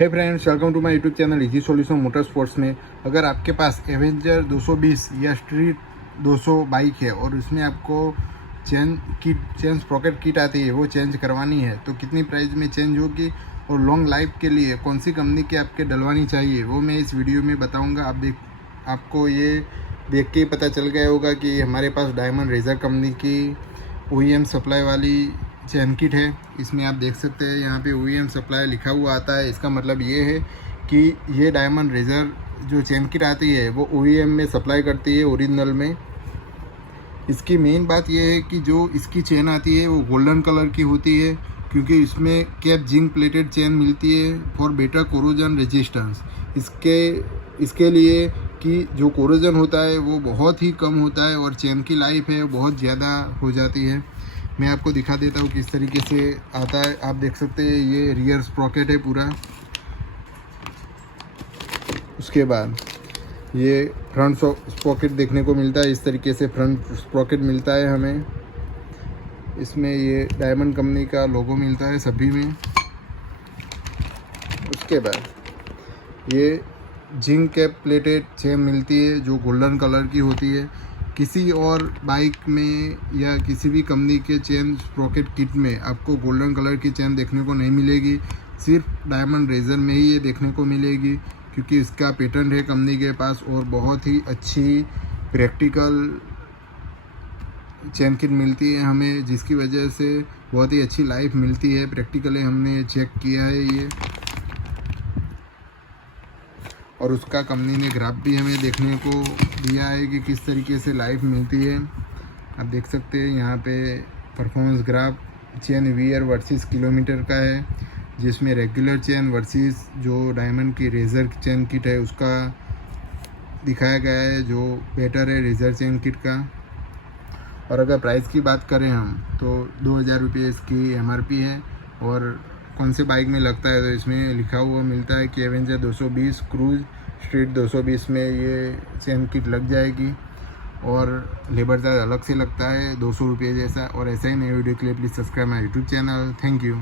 Hey friends, welcome to my YouTube channel easy solution motor sports में। अगर आपके पास Avenger 220 या स्ट्रीट 200 बाइक है और उसमें आपको चेन स्प्रॉकेट किट आती है, वो चेंज करवानी है तो कितनी प्राइस में चेंज होगी और लॉन्ग लाइफ के लिए कौन सी कंपनी की आपके डलवानी चाहिए, वो मैं इस वीडियो में बताऊंगा। आपको ये देख के पता चल गया होगा कि हमारे पास डायमंड रेजर कंपनी की OEM सप्लाई वाली चैन किट है। इसमें आप देख सकते हैं यहाँ पे OEM सप्लाई लिखा हुआ आता है। इसका मतलब ये है कि ये डायमंड रेजर जो चैन किट आती है वो OEM में सप्लाई करती है ओरिजिनल में। इसकी मेन बात ये है कि जो इसकी चेन आती है वो गोल्डन कलर की होती है, क्योंकि इसमें कैप जिंक प्लेटेड चेन मिलती है फॉर बेटर कोरोजन रेजिस्टेंस। इसके लिए कि जो कोरोजन होता है वो बहुत ही कम होता है और चेन की लाइफ है बहुत ज़्यादा हो जाती है। मैं आपको दिखा देता हूँ किस तरीके से आता है। आप देख सकते हैं ये रियर स्प्रॉकेट है पूरा। उसके बाद ये फ्रंट स्प्रॉकेट देखने को मिलता है। इस तरीके से फ्रंट स्प्रॉकेट मिलता है हमें। इसमें ये डायमंड कंपनी का लोगो मिलता है सभी में। उसके बाद ये जिंक कैप प्लेटेड चेन मिलती है जो गोल्डन कलर की होती है। किसी और बाइक में या किसी भी कंपनी के चेन स्प्रॉकेट किट में आपको गोल्डन कलर की चेन देखने को नहीं मिलेगी, सिर्फ डायमंड रेजर में ही ये देखने को मिलेगी, क्योंकि इसका पेटेंट है कंपनी के पास और बहुत ही अच्छी प्रैक्टिकल चेन किट मिलती है हमें, जिसकी वजह से बहुत ही अच्छी लाइफ मिलती है। प्रैक्टिकली हमने चेक किया है ये, और उसका कंपनी ने ग्राफ भी हमें देखने को दिया है कि किस तरीके से लाइफ मिलती है। आप देख सकते हैं यहाँ पे performance graph chain wear versus kilometre का है, जिसमें रेगुलर चेन वर्सेस जो डायमंड की रेजर चेन किट है उसका दिखाया गया है, जो बेटर है रेजर चेन किट का। और अगर प्राइस की बात करें हम तो 2000 रुपये इसकी MRP है। और कौन से बाइक में लगता है तो इसमें लिखा हुआ मिलता है कि एवेंजर 220 क्रूज स्ट्रीट 220 में ये चेन किट लग जाएगी, और लेबर चार्ज अलग से लगता है 200 रुपये जैसा। और ऐसा ही नए वीडियो के लिए please subscribe my YouTube channel. Thank you.